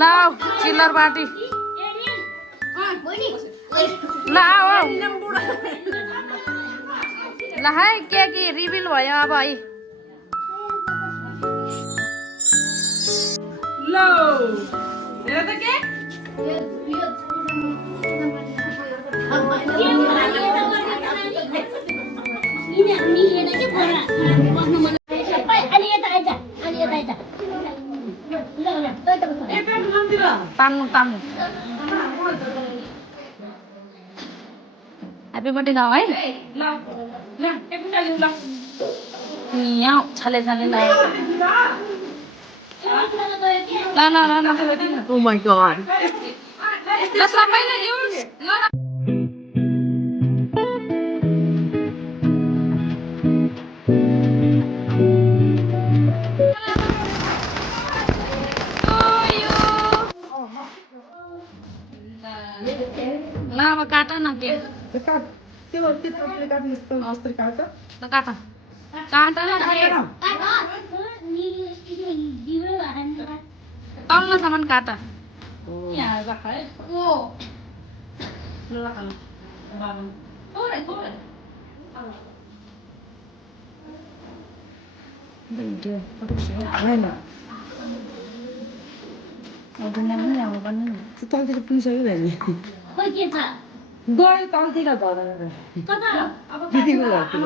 लाओ चिल्लर बाटी लाओ ल है के रिभिल भयो अब है लो हेर त के तान्नु ह्याप्पी बर्थडे गाउँ है यहाँ छले ल Oh my god. ल सबैले युज ल अब काट न के काट तल्लोसम्म काट तलतिर पुगिसक्यो नि गयो तलतिर दिदीको घरतिर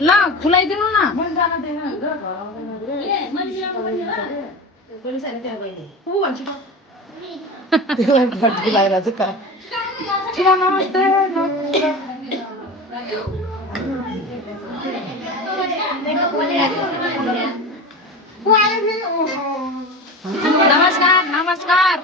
ल खुलाइदिनु न त्यसलाई फर्टी लागेर चाहिँ नमस्ते नमस्कार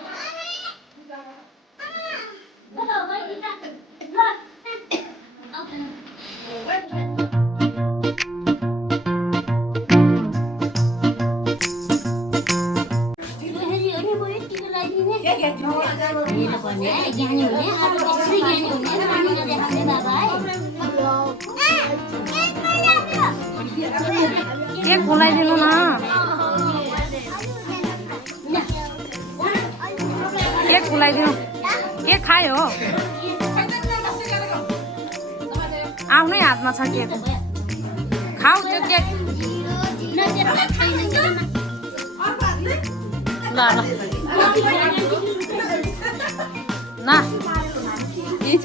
के खुलाइदिनु न के खुलाइदिनु के खायो आफ्नै हातमा छ के खाऊ त्यो केक ल न के छ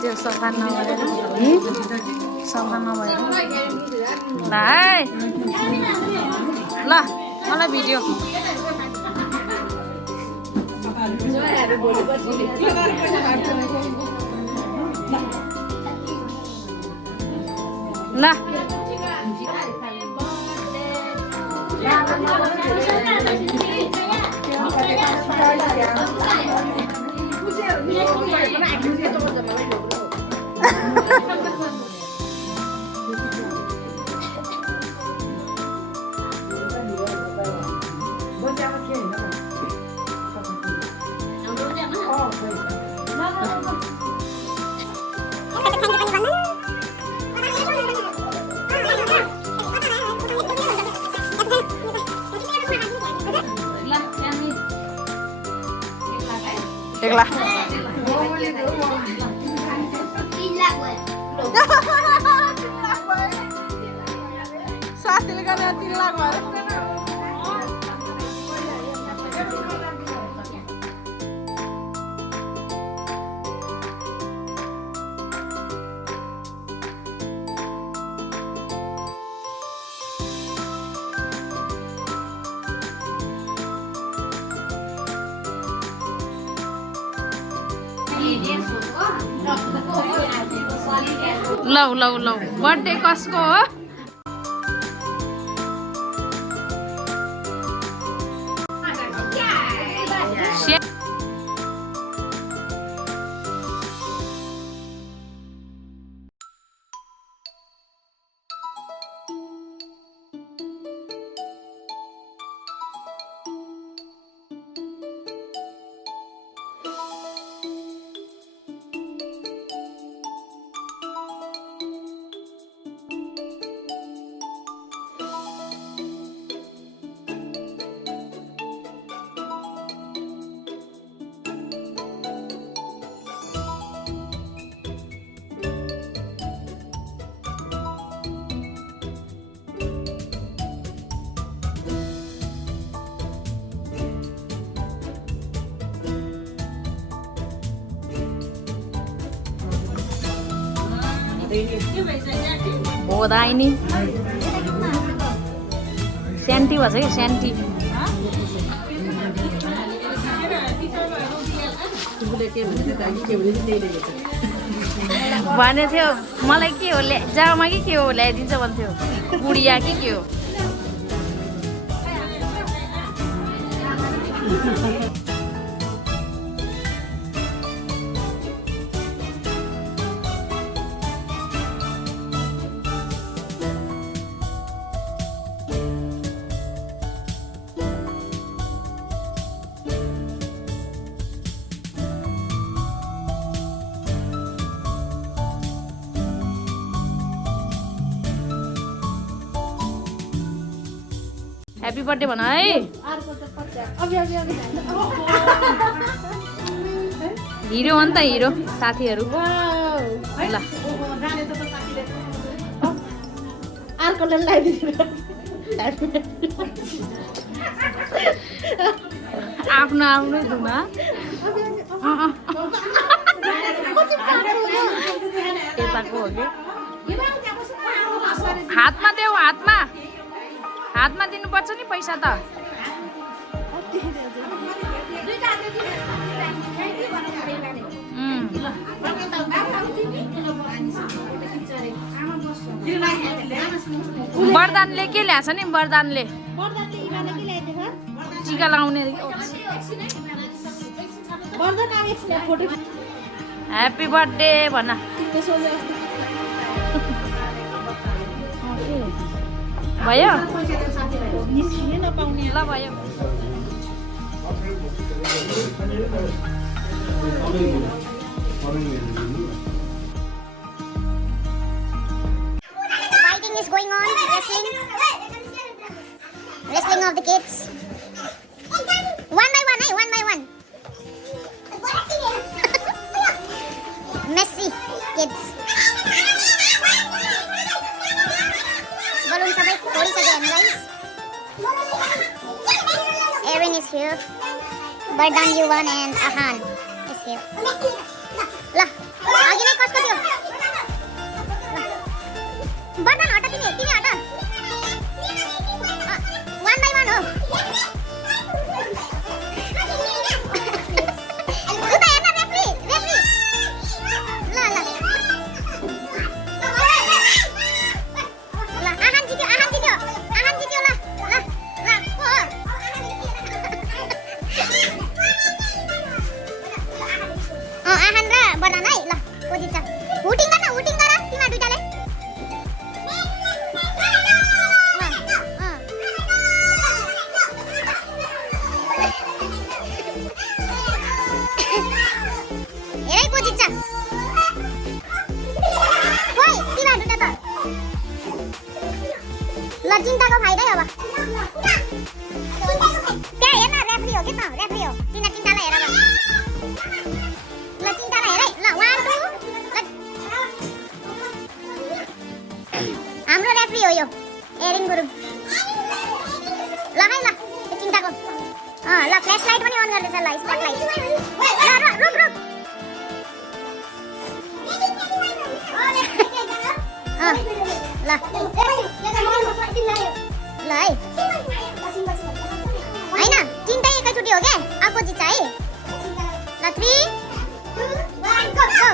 त्यो सफा नभएर ल है ल मलाई भिडियो ल Được là साथीले गरेर 3 लाख भयो लौ लौ लौ बर्थडे कसको हो बधाई स्यान्टी भन्छ क्या स्यान्टी भने थियो मलाई के हो जामा कि के हो ल्याइदिन्छ भन्थ्यो गुडिया कि के हो ह्याप्पी बर्थडे भन है हिरो हो नि त हिरो साथीहरू ल आफ्नो आफ्नो धुमा यताको हो कि हातमा देऊ हातमा दिनुपर्छ नि पैसा त वरदानले के ल्याछ नि वरदानले टीका लगाउने ह्याप्पी बर्थडे भन भयो ल भयो Fighting is going on, wrestling of the kids. One by one, one by one. Messy kids. Balloon sabai thodi sa game guys. Erin is here. Bardan Yuvan and Ahan is here. La, agi nai kasko diyo. Bardan hata timi hata. One by one ho. Uta yana referee. La. La, Ahan jityo la. Ahan ra Bardan hai la. Ko jitsa. Hooting गर तिमा दुईटाले. हेरै को जित्छ. खोइ तिमा दुईटा त. ल चिन्ताको फाइदै अब. त्यहाँ हेर्न रेफ्री हो के त रेफ्री हो. चिन्तालाई हेर ल. ल चिन्तालाई हेरै ल 1 2 हाम्रो रेफ्री हो यो एरिन गुरुङ ल है ल चिन्ताको ल फ्ल्यास लाइट पनि अन गर्दैछ ल स्पट लाइट ल रुक ल ल है हैन तिनटै एकैचोटी हो के अपोजिट छ है ल 3 2 1 गो